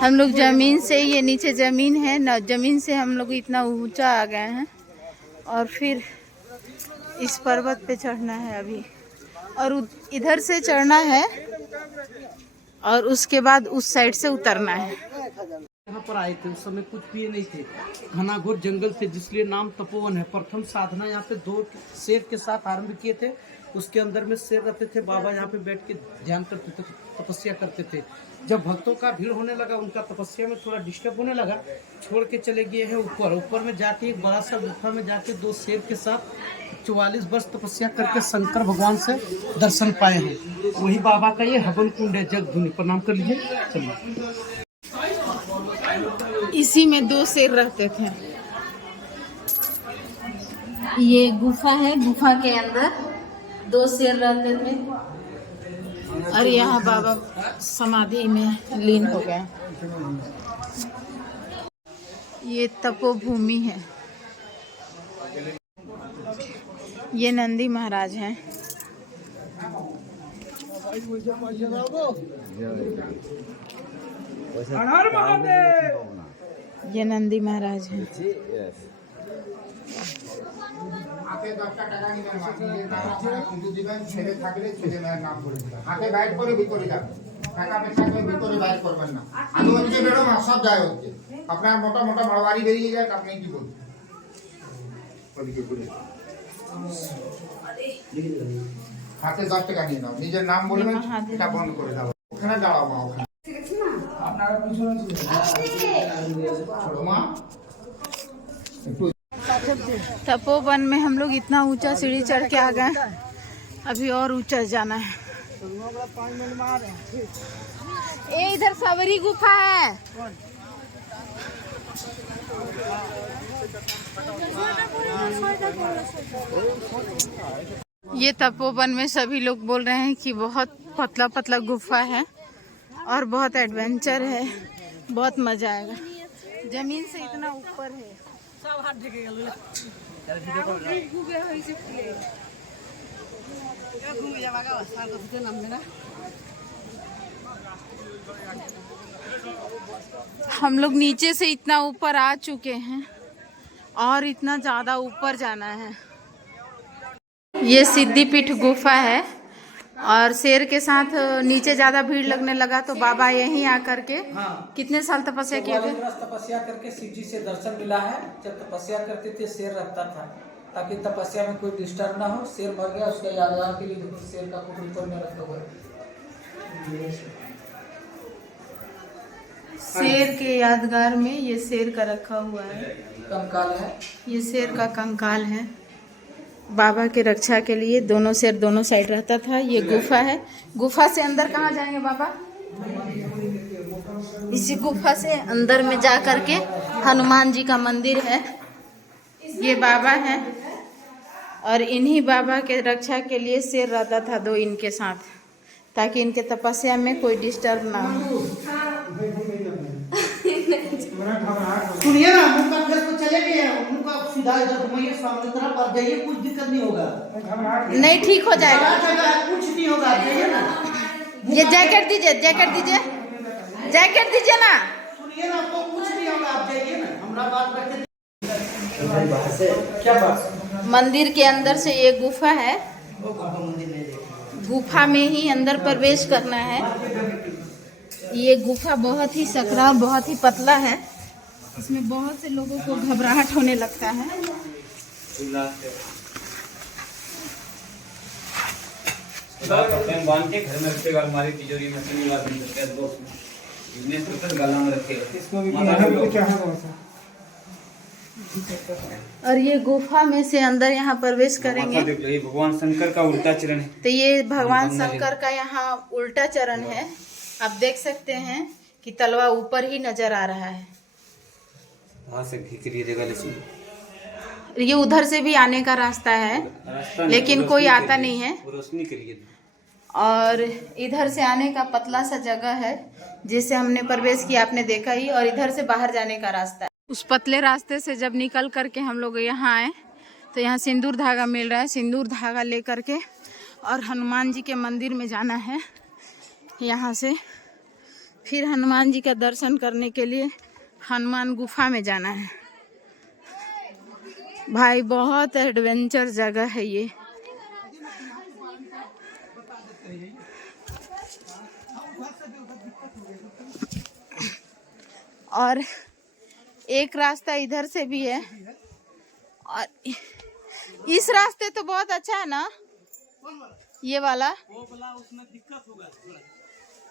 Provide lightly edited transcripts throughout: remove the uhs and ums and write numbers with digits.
हम लोग जमीन से, ये नीचे जमीन है न, जमीन से हम लोग इतना ऊंचा आ गए हैं और फिर इस पर्वत पे चढ़ना है अभी, और इधर से चढ़ना है और उसके बाद उस साइड से उतरना है। यहाँ पर आए थे, उस समय कुछ पिए नहीं थे, घना घोर जंगल थे, जिसलिए नाम तपोवन है। प्रथम साधना यहाँ पे 2 शेर के साथ आरंभ किए थे। उसके अंदर में शेर रहते थे, बाबा यहाँ पे बैठ के ध्यान करते थे, तपस्या करते थे। जब भक्तों का भीड़ होने लगा, उनका तपस्या में थोड़ा डिस्टर्ब होने लगा, छोड़ के चले गए हैं ऊपर। ऊपर में जाके एक बड़ा सा गुफा में जाके 2 शेर के साथ 44 वर्ष तपस्या करके शंकर भगवान से दर्शन पाए हैं। वही बाबा का ये हवन कुंड है, जगधुनी। प्रणाम कर लीजिए, चलिए। इसी में 2 शेर रहते थे। ये गुफा है, गुफा के अंदर 2 शेर रहते थे और यहाँ बाबा समाधि में लीन हो गए। ये तपोभूमि है। ये नंदी महाराज हैं। ये नंदी महाराज हैं। হাতে 10টা টাকা নিবেন, কিন্তু দিবেন ছেলে থাকলে ছেলে মেয়ের নাম করে দিবেন। হাতে বাইর করে ভিতরে যাবেন, টাকা পয়সা করে ভিতরে বাইর করবেন না। আমি হচ্ছে ম্যাডাম সব যায় হচ্ছে, আপনার মোটা মোটা মারবাড়ি বেরিয়ে যায়, আপনি কি বলবেন? হাতে 10 টাকা নিয়ে নাও, নিজের নাম বলবেন, এটা বন্ধ করে দাও। ওখানে দাঁড়াও মা, ওখানে আপনারা পিছনে ছোট মা। तपोवन में हम लोग इतना ऊंचा सीढ़ी चढ़ के आ गए, अभी और ऊंचा जाना है। ये इधर सावरी गुफा है। ये तपोवन में सभी लोग बोल रहे हैं कि बहुत पतला पतला गुफा है और बहुत एडवेंचर है, बहुत मजा आएगा। जमीन से इतना ऊपर है। हम लोग नीचे से इतना ऊपर आ चुके हैं और इतना ज्यादा ऊपर जाना है। ये सिद्धिपीठ गुफा है और शेर के साथ नीचे ज्यादा भीड़ लगने लगा तो बाबा यहीं आकर के कितने साल तपस्या किए थे? तपस्या करके शिव जी से दर्शन मिला है। जब तपस्या करते थे शेर रहता था, ताकि तपस्या में कोई डिस्टर्ब ना हो। शेर मर गया, उसका यादगार के लिए देखो शेर का कुछ ऊपर में रखा हुआ है। शेर के यादगार में ये शेर का रखा हुआ है, कंकाल है। ये शेर का कंकाल है। बाबा के रक्षा के लिए दोनों शेर दोनों साइड रहता था। ये गुफा है। गुफा से अंदर कहाँ जाएंगे बाबा? इसी गुफा से अंदर में जा करके हनुमान जी का मंदिर है। ये बाबा है और इन्हीं बाबा के रक्षा के लिए शेर रहता था 2 इनके साथ, ताकि इनके तपस्या में कोई डिस्टर्ब ना हो। सुनिए ना, मुंह का तो चले गए हैं, मुंह का सीधा इधर घुमाइए, सामने तरफ आप जाइए, कुछ दिक्कत नहीं होगा। नहीं, ठीक हो जाएगा, कुछ नहीं होगा, जाइए ना। ये जैकेट दीजिए, जैकेट दीजिए, जैकेट दीजिए ना। सुनिए ना, आपको कुछ नहीं होगा, आप जाइए ना, हमारा बात रखते। क्या बात? मंदिर के अंदर से ये गुफा है। गुफा में ही अंदर प्रवेश करना है। ये गुफा बहुत ही सकरा, बहुत ही पतला है। इसमें बहुत से लोगों को घबराहट होने लगता है। बांध के घर में रखेगा, हमारी तिजोरी में गला में रखेगा। और ये गुफा में से अंदर यहाँ प्रवेश करेंगे। ये भगवान शंकर का उल्टा चरण है। तो ये भगवान शंकर का यहाँ उल्टा चरण है। आप देख सकते हैं कि तलवा ऊपर ही नजर आ रहा है। ये उधर से भी आने का रास्ता है, लेकिन कोई आता नहीं है। रोशनी के लिए और इधर से आने का पतला सा जगह है जिससे हमने प्रवेश किया, आपने देखा ही। और इधर से बाहर जाने का रास्ता है। उस पतले रास्ते से जब निकल करके हम लोग यहाँ आए तो यहाँ सिंदूर धागा मिल रहा है। सिंदूर धागा ले करके और हनुमान जी के मंदिर में जाना है। यहाँ से फिर हनुमान जी का दर्शन करने के लिए हनुमान गुफा में जाना है। भाई बहुत एडवेंचर जगह है ये। और एक रास्ता इधर से भी है और इस रास्ते तो बहुत अच्छा है ना, ये वाला। वो वाला उसमें दिक्कत होगा थोड़ा,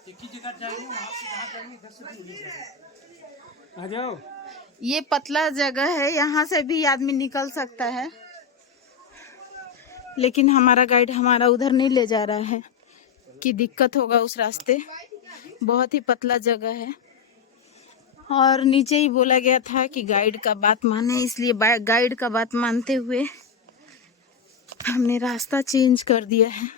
एक ही जगह जाएंगे, वहाँ से जहाँ जाएंगे इधर से भी जाएंगे। आ जाओ। ये पतला जगह है, यहाँ से भी आदमी निकल सकता है, लेकिन हमारा गाइड हमारा उधर नहीं ले जा रहा है कि दिक्कत होगा उस रास्ते। बहुत ही पतला जगह है और नीचे ही बोला गया था कि गाइड का बात माने, इसलिए गाइड का बात मानते हुए हमने रास्ता चेंज कर दिया है।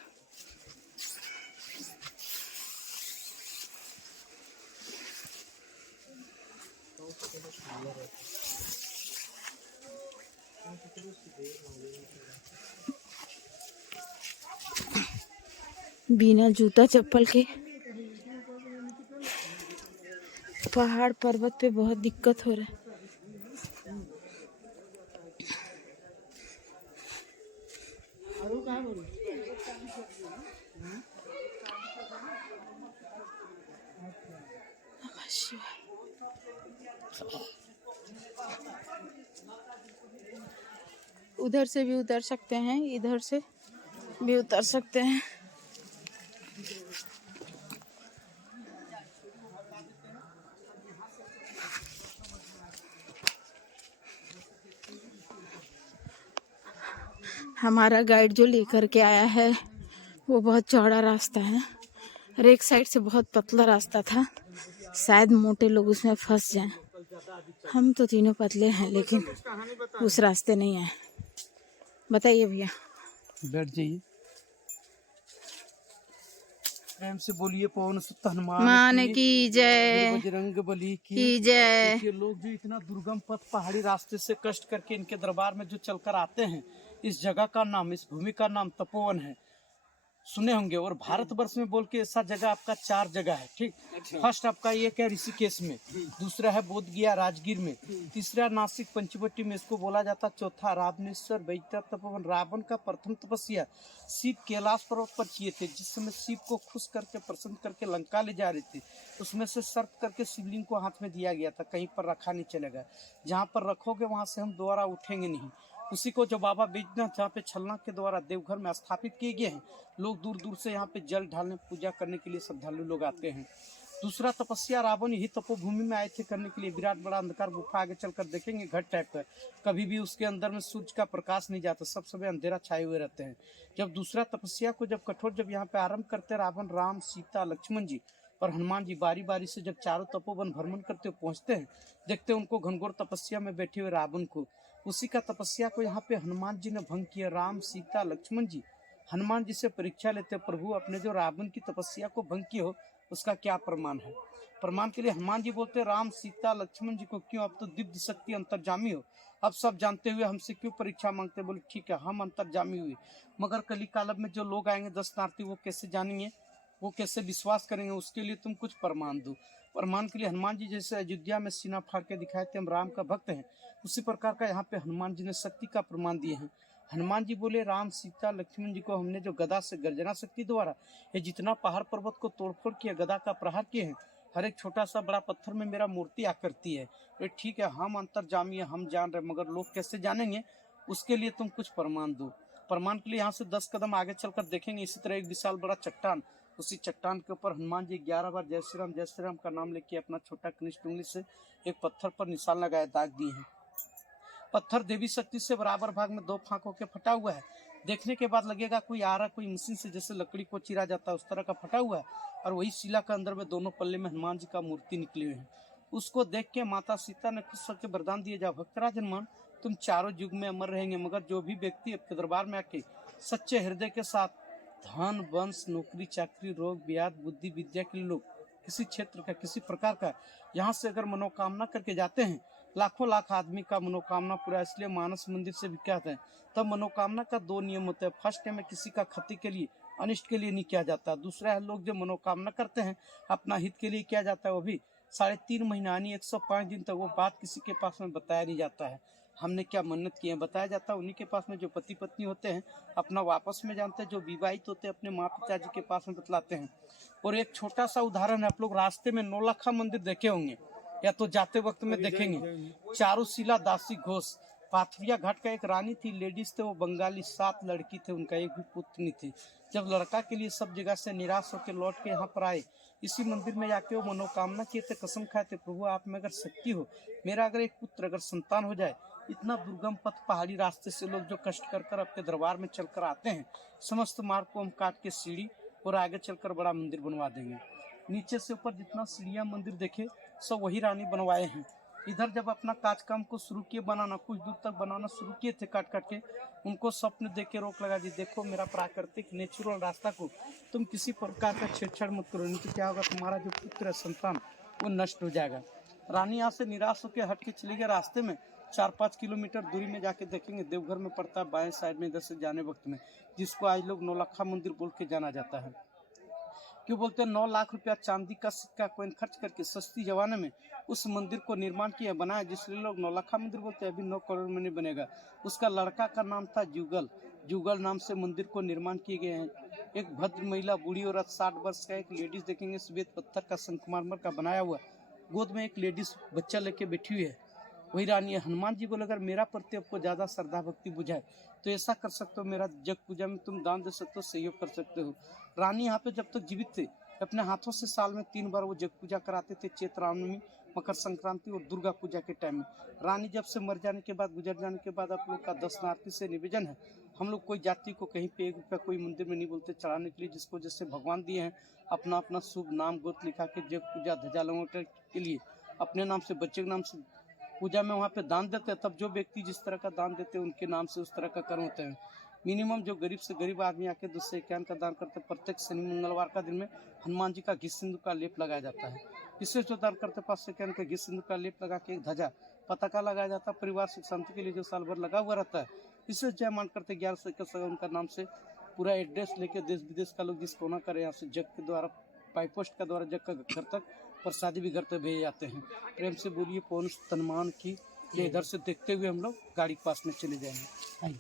बिना जूता चप्पल के पहाड़ पर्वत पे बहुत दिक्कत हो रहा है। उधर से भी उतर सकते हैं, इधर से भी उतर सकते हैं। हमारा गाइड जो लेकर के आया है वो बहुत चौड़ा रास्ता है और एक साइड से बहुत पतला रास्ता था, शायद मोटे लोग उसमें फंस जाएं। हम तो तीनों पतले हैं लेकिन उस रास्ते नहीं आए। बताइए भैया। बैठ जाइए, प्रेम से बोलिए पवन सुत हनुमान मान की जय, बजरंग बली की जय। देखिए लोग जो इतना दुर्गम पथ पहाड़ी रास्ते से कष्ट करके इनके दरबार में जो चलकर आते हैं, इस जगह का नाम, इस भूमि का नाम तपोवन है, सुने होंगे। और भारतवर्ष में बोल के ऐसा जगह आपका 4 जगह है, ठीक। फर्स्ट आपका एक है ऋषिकेश में, दूसरा है बोध गया राजगीर में, तीसरा नासिक पंचवटी में इसको बोला जाता, चौथा रावणेश्वर बैठा तपोवन। रावण का प्रथम तपस्या शिव कैलाश पर्वत पर किए थे, जिस समय शिव को खुश करके प्रसन्न करके लंका ले जा रहे थे, उसमें से शर्त करके शिवलिंग को हाथ में दिया गया था, कहीं पर रखा नहीं चलेगा, जहाँ पर रखोगे वहाँ से हम दोबारा उठेंगे नहीं। उसी को जो बाबा बैजनाथ जहाँ पे छलना के द्वारा देवघर में स्थापित किए गए हैं, लोग दूर दूर से यहाँ पे जल ढालने पूजा करने के लिए श्रद्धालु लोग आते हैं। दूसरा तपस्या रावण यही तपोभूमि में आए थे करने के लिए, विराट बड़ा अंधकार गुफा, आगे चलकर देखेंगे घट टाइप का, कभी भी उसके अंदर में सूर्य का प्रकाश नहीं जाता, सब समय अंधेरा छाए हुए रहते हैं। जब दूसरा तपस्या को जब कठोर जब यहाँ पे आरंभ करते रावण, राम, सीता, लक्ष्मण जी और हनुमान जी बारी बारी से जब चारों तपोवन भ्रमण करते हुए पहुंचते हैं, देखते हैं उनको घनघोर तपस्या में बैठे हुए रावण को। उसी का तपस्या को यहाँ पे हनुमान जी ने भंग किया। राम, सीता, लक्ष्मण जी हनुमान जी से परीक्षा लेते, प्रभु अपने जो रावण की तपस्या को भंग किए हो उसका क्या प्रमाण है। प्रमाण के लिए हनुमान जी बोलते, राम, सीता, लक्ष्मण जी को क्यों, अब तो दिव्य शक्ति अंतर्जामी हो, अब सब जानते हुए हमसे क्यों परीक्षा मांगते। बोले ठीक है, हम अंतर्जामी हुए, मगर कली कालब में जो लोग आएंगे दर्शनार्थी, वो कैसे जानेंगे, वो कैसे विश्वास करेंगे, उसके लिए तुम कुछ प्रमाण दो। प्रमाण के लिए हनुमान जी जैसे अयोध्या में सीना फाड़ के दिखाए थे हम राम का भक्त हैं, उसी प्रकार का यहाँ पे हनुमान जी ने शक्ति का प्रमाण दिए हैं। हनुमान जी बोले, राम, सीता, लक्ष्मण जी को हमने जो गदा से गर्जना शक्ति द्वारा ये जितना पहाड़ पर्वत को तोड़फोड़ किया, गदा का प्रहार किए हैं, हर एक छोटा सा बड़ा पत्थर में मेरा मूर्ति आकृति है। तो ठीक है, हम अंतर्जामी है, हम जान रहे, मगर लोग कैसे जानेंगे, उसके लिए तुम कुछ प्रमाण दो। प्रमाण के लिए यहाँ से 10 कदम आगे चलकर देखेंगे, इसी तरह एक विशाल बड़ा चट्टान, उसी चट्टान के ऊपर हनुमान जी 11 बार जय श्री राम का नाम लेके अपना छोटा कनिष्ठ उंगली से एक पत्थर पर निशान लगाए, दाग दिए हैं। पत्थर देवी शक्ति से बराबर भाग में 2 फांक होकर फटा हुआ है। देखने के बाद लगेगा कोई आ रहा, कोई मशीन से जैसे लकड़ी को चिरा जाता है उस तरह का फटा हुआ है, और वही शिला के अंदर में दोनों पल्ले में हनुमान जी का मूर्ति निकले हुए हैं। उसको देख के माता सीता ने खुश होकर वरदान दिए, जा भक्तराज हनुमान, तुम चारों युग में अमर रहेंगे, मगर जो भी व्यक्ति आपके दरबार में आके सच्चे हृदय के साथ धन, वंश, नौकरी, चाकरी, रोग, ब्याज, बुद्धि, विद्या के लोग किसी क्षेत्र का, किसी प्रकार का यहाँ से अगर मनोकामना करके जाते हैं, लाखों लाख आदमी का मनोकामना पूरा, इसलिए मानस मंदिर से भी कहते हैं। तब मनोकामना का 2 नियम होते हैं। फर्स्ट है, मैं किसी का क्षति के लिए अनिष्ट के लिए नहीं किया जाता। दूसरा है लोग जो मनोकामना करते हैं अपना हित के लिए किया जाता है, वो भी 3.5 महीना यानी 105 दिन तक वो बात किसी के पास में बताया नहीं जाता है हमने क्या मन्नत की है। बताया जाता है उन्हीं के पास में जो पति पत्नी होते हैं अपना वापस में जानते हैं, जो विवाहित होते हैं अपने माँ पिता जी के पास में बतलाते हैं। और एक छोटा सा उदाहरण है, आप लोग रास्ते में नौलखा मंदिर देखे होंगे या तो जाते वक्त में देखेंगे। चारुशिला दासी घोष पाथरिया घाट का एक रानी थी, लेडीज थे वो बंगाली, 7 लड़की थे, उनका एक भी पुत्र नहीं थी। जब लड़का के लिए सब जगह से निराश होकर लौट के यहाँ पर आए, इसी मंदिर में जाके वो मनोकामना किए थे, कसम खाए थे, प्रभु आप में अगर शक्ति हो, मेरा अगर एक पुत्र अगर संतान हो जाए। इतना दुर्गम पथ पहाड़ी रास्ते से लोग जो कष्ट कर कर आपके दरबार में चलकर आते हैं, समस्त मार्ग को हम काट के सीढ़ी और आगे चलकर बड़ा मंदिर बनवा देंगे। नीचे से ऊपर जितना सीढ़ियाँ मंदिर देखे सब वही रानी बनवाए हैं। इधर जब अपना काज काम को शुरू किए बनाना, कुछ दूर तक बनाना शुरू किए थे काट काट के, उनको स्वप्न देख के रोक लगा दी, देखो मेरा प्राकृतिक नेचुरल रास्ता को तुम किसी प्रकार का छेड़छाड़ मत करो, नहीं तो क्या होगा, तुम्हारा जो पुत्र है संतान वो नष्ट हो जाएगा। रानी यहाँ से निराश होकर हट के चली गई। रास्ते में 4-5 किलोमीटर दूरी में जाके देखेंगे देवघर में पड़ता है बाएं साइड में, इधर से जाने वक्त में, जिसको आज लोग नौलखा मंदिर बोल के जाना जाता है। क्यों बोलते हैं 9 लाख रुपया चांदी का सिक्का कोइन खर्च करके सस्ती जमाने में उस मंदिर को निर्माण किया बनाया, जिसलिए लोग नौलखा मंदिर बोलते हैं। अभी 9 करोड़ में नहीं बनेगा। उसका लड़का का नाम था जुगल, जुगल नाम से मंदिर को निर्माण किए गए हैं। एक भद्र महिला बूढ़ी औरत 60 वर्ष का एक लेडीज देखेंगे, श्वेत पत्थर का संगमरमर का बनाया हुआ, गोद में एक लेडीज बच्चा लेके बैठी हुई है, वही रानी है। हनुमान जी बोले अगर मेरा प्रति आपको ज्यादा श्रद्धा भक्ति बुझाए तो ऐसा कर सकते हो, मेरा जग पूजा में तुम दान दे सकते हो, सहयोग कर सकते हो। रानी यहाँ पे जब तक जीवित थे अपने हाथों से साल में 3 बार वो जग पूजा कराते थे, चैत्र रामनवमी, मकर संक्रांति और दुर्गा पूजा के टाइम में। रानी जब से मर जाने के बाद, गुजर जाने के बाद, आप लोग का दर्शनार्थी से निवेदन है, हम लोग कोई जाति को कहीं पे 1 रुपया कोई मंदिर में नहीं बोलते चढ़ाने के लिए, जिसको जैसे भगवान दिए हैं अपना अपना शुभ नाम गोत्र लिखा के जग पूजा ध्वजा लंगोटे के लिए अपने नाम से, बच्चे के नाम से पूजा में वहाँ पे दान देते हैं। तब जो व्यक्ति जिस तरह का दान देते हैं उनके नाम से उस तरह का कर्म होते हैं। मिनिमम जो गरीब से गरीब आदमी आके 2 से 51 का दान करते हैं, प्रत्येक शनि मंगलवार का दिन में हनुमान जी का घी सिंधु का लेप लगाया जाता है। इससे जो दान करते 5 से 51 का घी सिंधु का लेप लगा के एक ध्वजा पताका लगाया जाता है, परिवार सुख शांति के लिए जो साल भर लगा हुआ रहता है। इससे जय मान करते 11 से 21 उनका नाम से पूरा एड्रेस लेके देश विदेश का लोग जिस कोना करे यहाँ से जग के द्वारा पाई पोस्ट का द्वारा जग का घर तक प्रसादी भी घर तक भेजे जाते हैं। प्रेम से बोलिए पौन तनमान की। ये इधर से देखते हुए हम लोग गाड़ी के पास में चले जाएंगे। आइए।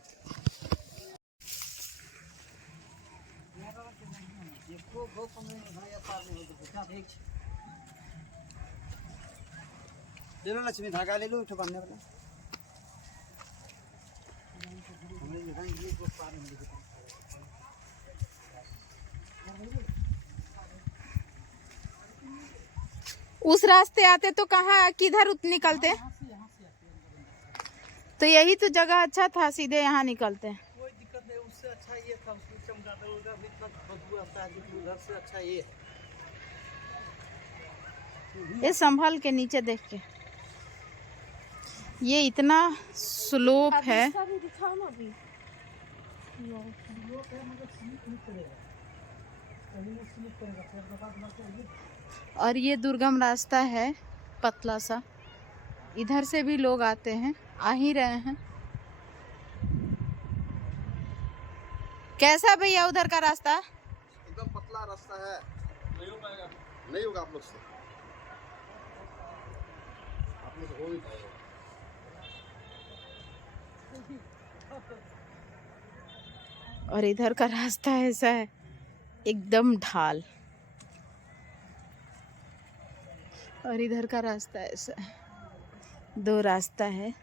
ले लो लक्ष्मी, धागा ले लो उठो बांधने वाला। उस रास्ते आते तो कहाँ किधर निकलते? तो यही तो जगह अच्छा था, सीधे यहाँ निकलते। कोई दिक्कत नहीं, उससे अच्छा ये था, उसमें चमगादड़ वगैरह भी इतना बदबू आता है, लेकिन उधर से अच्छा ये ये संभल के नीचे देख के, ये इतना स्लोप है। और ये दुर्गम रास्ता है पतला सा, इधर से भी लोग आते हैं, आ ही रहे हैं। कैसा भैया उधर का रास्ता? एकदम पतला रास्ता है, नहीं होगा आप लोग से, आप लोग हो ही पाएगा। और इधर का रास्ता ऐसा है एकदम ढाल, और इधर का रास्ता ऐसा है, 2 रास्ता है।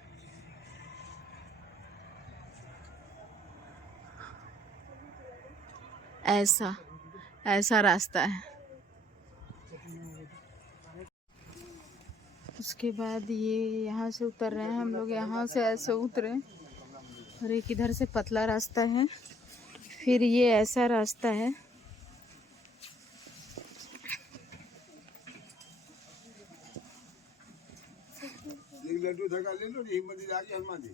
ऐसा ऐसा रास्ता है। उसके बाद ये यहाँ से उतर रहे हैं हम लोग, यहाँ से ऐसे उतरे, और एक इधर से पतला रास्ता है, फिर ये ऐसा रास्ता है। लड्डू धागा ले लो, यही मंदिर आ गया हनुमान जी।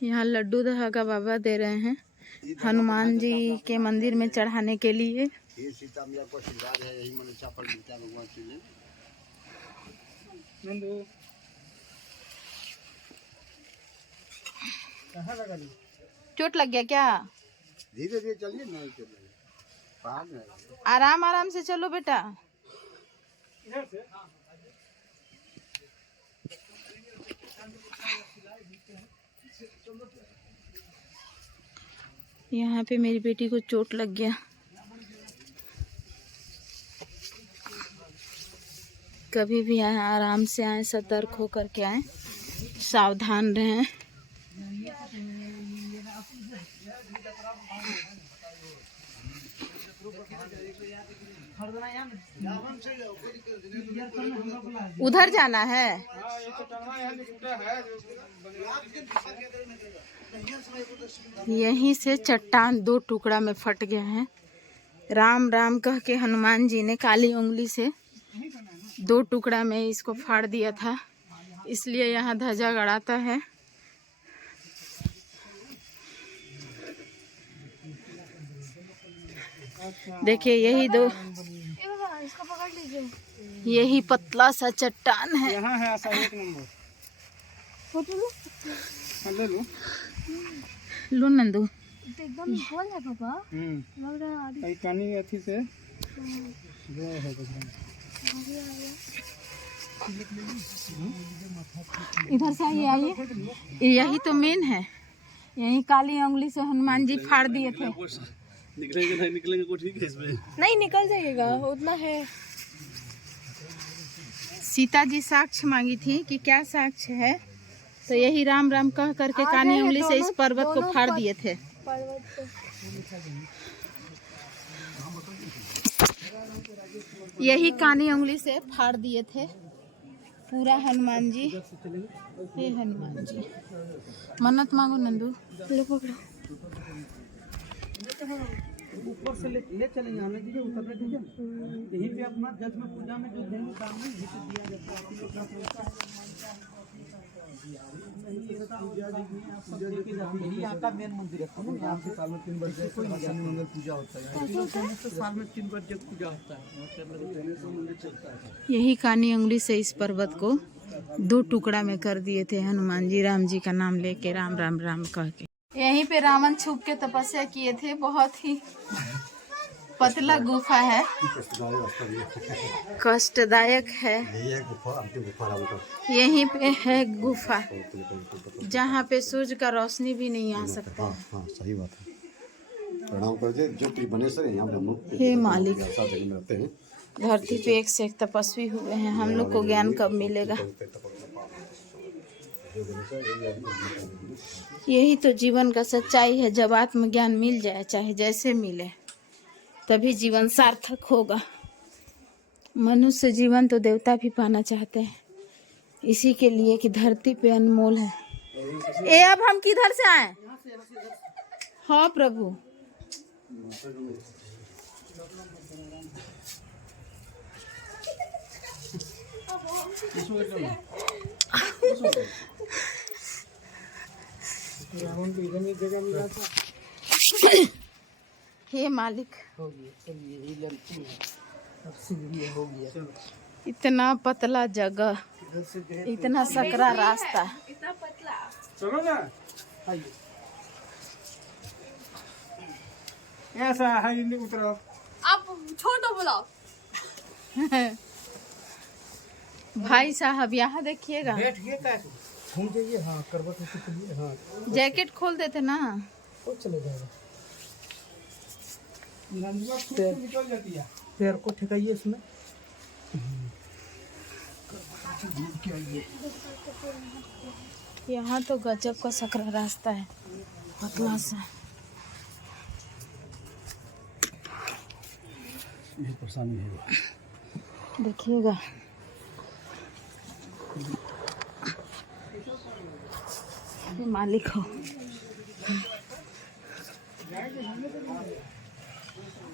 यहाँ लड्डू धागा बाबा दे रहे हैं हनुमान जी के मंदिर में चढ़ाने के लिए। ये सीता मैया को आशीर्वाद है, यही मन चापल मिलता है भगवान के लिए। कहाँ लगा ली? चोट लग गया क्या? धीरे धीरे चलिए, नहीं चल रहा। आराम आराम से चलो बेटा। यहाँ पे मेरी बेटी को चोट लग गया। कभी भी आए आराम से आए, सतर्क होकर के आए, सावधान रहें। उधर जाना है। यहीं से चट्टान 2 टुकड़ा में फट गया है। राम राम कह के हनुमान जी ने काली उंगली से 2 टुकड़ा में इसको फाड़ दिया था, इसलिए यहाँ ध्वजा गड़ाता है। देखिए यही 2, इसको पकड़ लीजिए। यही पतला सा चट्टान है। यहाँ है ऐसा 1 नंबर। फोटो लो। ले लो। लो नंदू। तो एकदम गोल है पापा। लग रहा है आदि। पानी अथी से जो है इधर से आइए। यही तो मेन है। यही काली उंगली से हनुमान जी फाड़ दिए थे। निकलेंगे नहीं निकलेंगे को ठीक है इसमें। नहीं निकल जाइएगा, उतना है। सीता जी साक्ष्य मांगी थी कि क्या साक्ष्य है, तो यही राम राम कह करके काली उंगली से इस पर्वत को फाड़ दिए थे। यही कानी उंगली से फाड़ दिए थे पूरा हनुमान जी। हे हनुमान जी, मन्नत मांगो नंदू। लो पकड़ो। ऊपर से ले चलेंगे, आने दीजिए, उतरने दीजिए। यहीं पे अपना जज में पूजा में जो देंगे काम में यहीं पे दिया जाता है। यही यहाँ का मेन मंदिर है। यहाँ पे साल में 3 बार शनि मंगल पूजा होता है। साल में 3 बार जब पूजा होता है। यही कानी उंगली से इस पर्वत को 2 टुकड़ा में कर दिए थे हनुमान जी, राम जी का नाम लेके राम राम राम कह के। यहीं पे रावण छुप के तपस्या किए थे। बहुत ही पतला गुफा है, कष्टदायक है। यहीं पे है गुफा जहाँ पे सूरज का रोशनी भी नहीं आ सकता। हाँ सही बात है। प्रणाम कर जो त्रिभुवनेश्वर है, यहाँ पे हम लोग हे मालिक, में रहते हैं। धरती पे एक से एक तपस्वी हुए हैं। हम लोग को ज्ञान कब मिलेगा? यही तो जीवन का सच्चाई है। जब आत्मज्ञान मिल जाए, चाहे जैसे मिले, तभी जीवन सार्थक होगा। मनुष्य जीवन तो देवता भी पाना चाहते हैं, इसी के लिए कि धरती पे अनमोल है। ए अब हम किधर से आए? हाँ प्रभु। हे मालिक, इतना पतला जगह, इतना सकरा रास्ता। चलो ना, ऐसा है नहीं उतरो। आप छोटो बुलाओ। भाई साहब यहाँ देखिएगा, बैठिए का घूम जाइए। हाँ करवट से चलिए। हाँ जैकेट खोल देते ना। तो चले जाएगा। निकल जाती है। पैर को ठेकाइए इसमें। यहाँ तो गजब का सकरा रास्ता है, पतला सा। ये परेशानी है। देखिएगा, ये मालिक हो।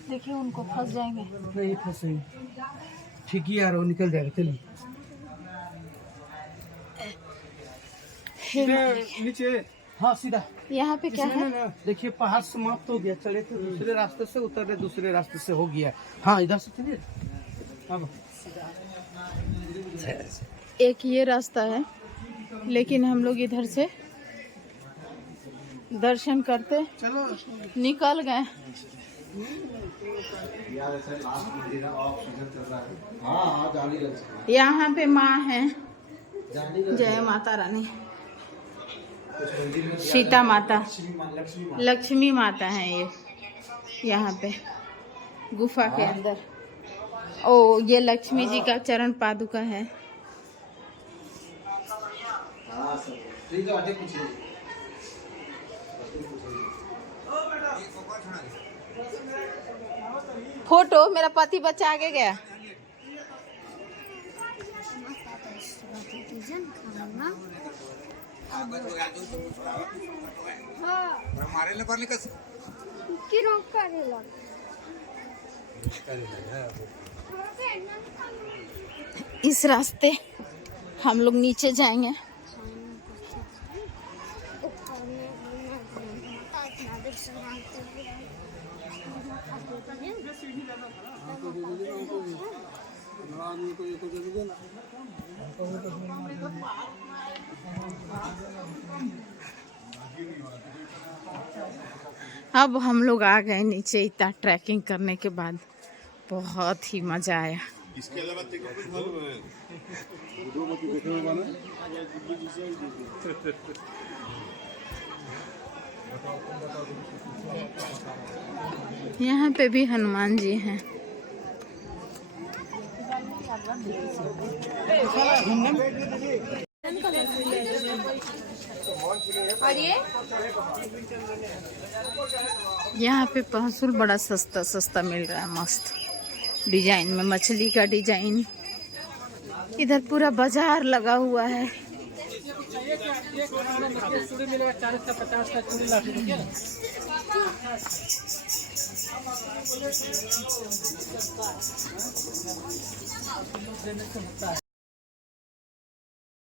देखिए उनको फंस जाएंगे। नहीं फंसे, ठीक ही आ रहा हो, निकल जाएगा। चलिए नीचे। हाँ सीधा। यहाँ पे क्या है? देखिए पहाड़ समाप्त हो गया। चले थे दूसरे रास्ते से, उतर रहे दूसरे रास्ते से, हो गया। हाँ इधर से चलिए। अब एक ये रास्ता है, लेकिन हम लोग इधर से दर्शन करते चलो निकल गए। हाँ जाली लग यहाँ पे माँ है, जय माता रानी, सीता माता, लक्ष्मी माता है ये यहाँ पे गुफा के अंदर। ओ ये लक्ष्मी जी का चरण पादुका है। फोटो मेरा पति बच्चा आगे गया। इस रास्ते हम लोग नीचे जाएंगे। अब हम लोग आ गए नीचे। इतना ट्रैकिंग करने के बाद बहुत ही मजा आया। इसके अलावा यहाँ पे भी हनुमान जी हैं। यहाँ पे पहसुल बड़ा सस्ता सस्ता मिल रहा है, मस्त डिजाइन में, मछली का डिजाइन। इधर पूरा बाजार लगा हुआ है।